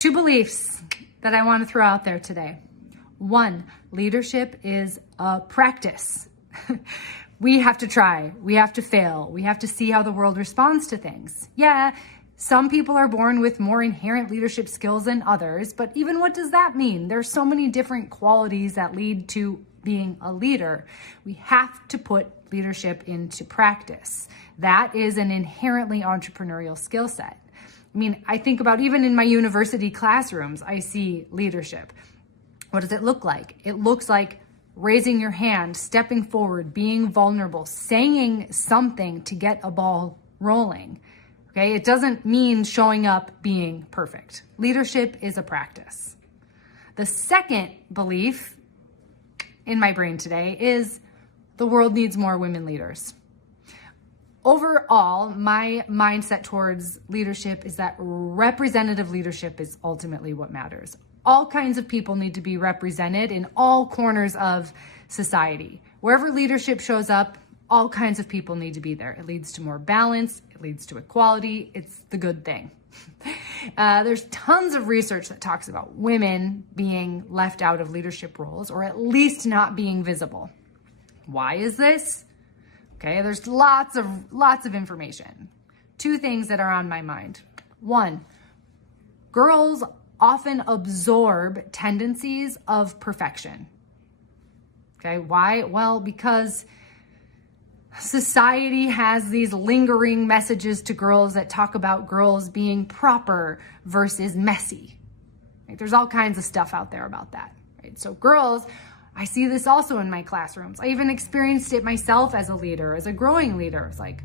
Two beliefs that I want to throw out there today. One, leadership is a practice. We have to try, we have to fail, we have to see how the world responds to things. Yeah, some people are born with more inherent leadership skills than others, but even what does that mean? There's so many different qualities that lead to being a leader. We have to put leadership into practice. That is an inherently entrepreneurial skill set. I mean, I think about even in my university classrooms, I see leadership. What does it look like? It looks like raising your hand, stepping forward, being vulnerable, saying something to get a ball rolling. Okay, it doesn't mean showing up being perfect. Leadership is a practice. The second belief in my brain today is the world needs more women leaders. Overall, my mindset towards leadership is that representative leadership is ultimately what matters. All kinds of people need to be represented in all corners of society. Wherever leadership shows up, all kinds of people need to be there. It leads to more balance, it leads to equality, it's the good thing. There's tons of research that talks about women being left out of leadership roles, or at least not being visible. Why is this? Okay, there's lots of information. Two things that are on my mind. One, girls often absorb tendencies of perfection. Okay, why? Well, because society has these lingering messages to girls that talk about girls being proper versus messy. Right? There's all kinds of stuff out there about that. Right? So girls, I see this also in my classrooms. I even experienced it myself as a leader, as a growing leader. It's like,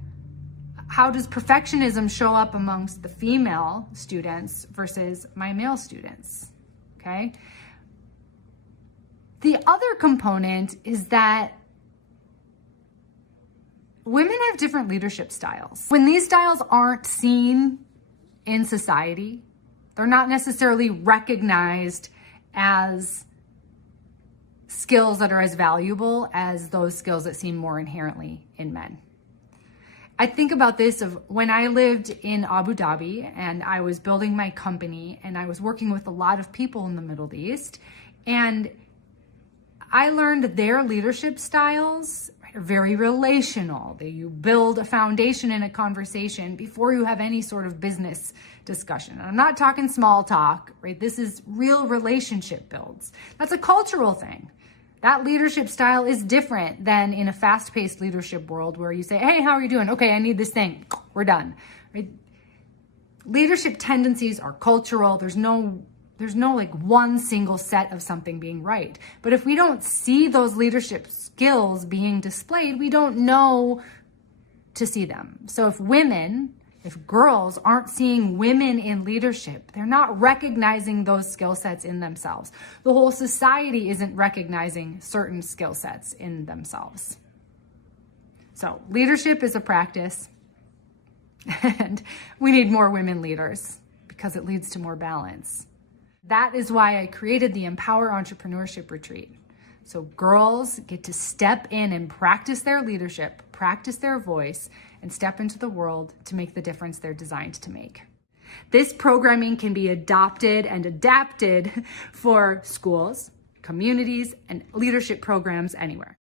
how does perfectionism show up amongst the female students versus my male students? Okay. The other component is that women have different leadership styles. When these styles aren't seen in society, they're not necessarily recognized as skills that are as valuable as those skills that seem more inherently in men. I think about this of when I lived in Abu Dhabi and I was building my company and I was working with a lot of people in the Middle East, and I learned their leadership styles are very relational. You build a foundation in a conversation before you have any sort of business discussion. And I'm not talking small talk, right? This is real relationship builds. That's a cultural thing. That leadership style is different than in a fast-paced leadership world where you say, hey, how are you doing? Okay, I need this thing. We're done. Right? Leadership tendencies are cultural. There's no like one single set of something being right. But if we don't see those leadership skills being displayed, we don't know to see them. So if girls aren't seeing women in leadership, they're not recognizing those skill sets in themselves. The whole society isn't recognizing certain skill sets in themselves. So leadership is a practice, and we need more women leaders because it leads to more balance. That is why I created the Empower Entrepreneurship Retreat. So girls get to step in and practice their leadership, practice their voice, and step into the world to make the difference they're designed to make. This programming can be adopted and adapted for schools, communities, and leadership programs anywhere.